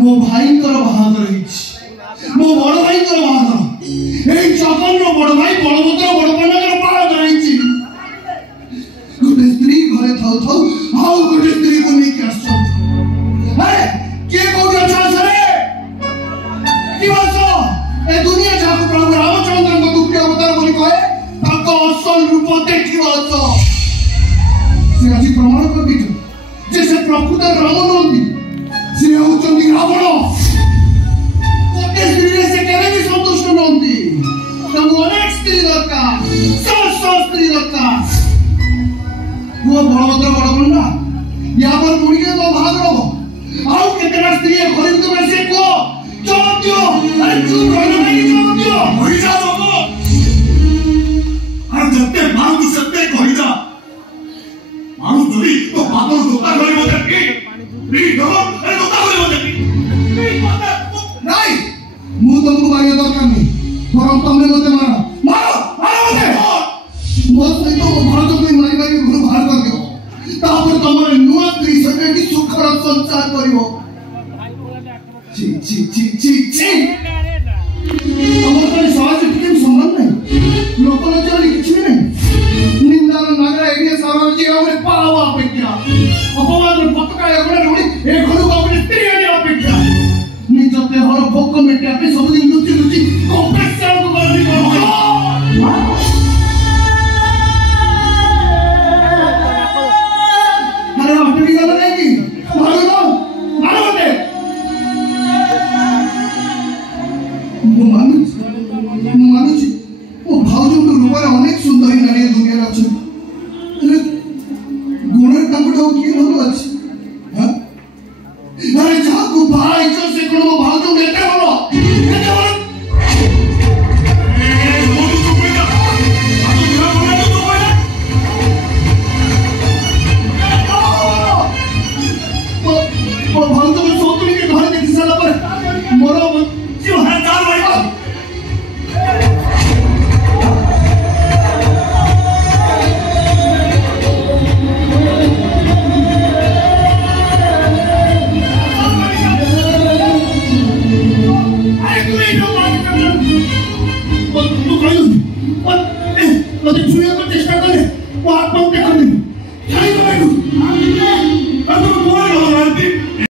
मो भाई बाहागर मो बड़ भाई बाहागर यही जगन बड़ भाई बलभद्र बड़पनागर बाहागर गोटे स्त्री घरे थाउ थाउ आउ गोटे स्त्री को लेके आस ए दुनिया जहाँ प्रभु रामचंद्र को दुख अवतार बोली कहे असल रूप देखिए से आज प्रमाण कर दी जे से प्रकृत राम नंदी से होचंदी रावण गोटे स्त्री से केले भी संतुष्ट नंदी तब अनेक स्त्री दरकार सौ स्त्री दरकार वो बलभद्र बड़पन्ना या पर मुड़ी के भाग रो आओ कितना स्त्री है खरीद तो वैसे को चोट्यो अरे चुप रहना नहीं चोट्यो होई जा बाबू अरे जत्ते मांगू सत्ते होई जा मांगू जदी तो बाबू धोखा करिवो देखि नी धो अरे धोखा करिवो देखि नहीं मु तुमको मारियो दरकार नहीं परम तुमने मते मारो मारो मते मो सहित भारत में मारी मारी घर बाहर कर दियो तापर तमरे नुआ स्त्री सके की सुखर संसार करिवो ची ची ची ची ची हमर कोई समाज के संबंध नहीं लोक नजर किछ नहीं निंदा नगर एरिया सारा जी हमरे पावा अपेक्षा अपवाद पटका एगोडे रोडी ए घरु अपने स्त्री अपेक्षा निज देहर भोक मेटा पे सब दिन लुचि लुचि कॉम्प्लेक्स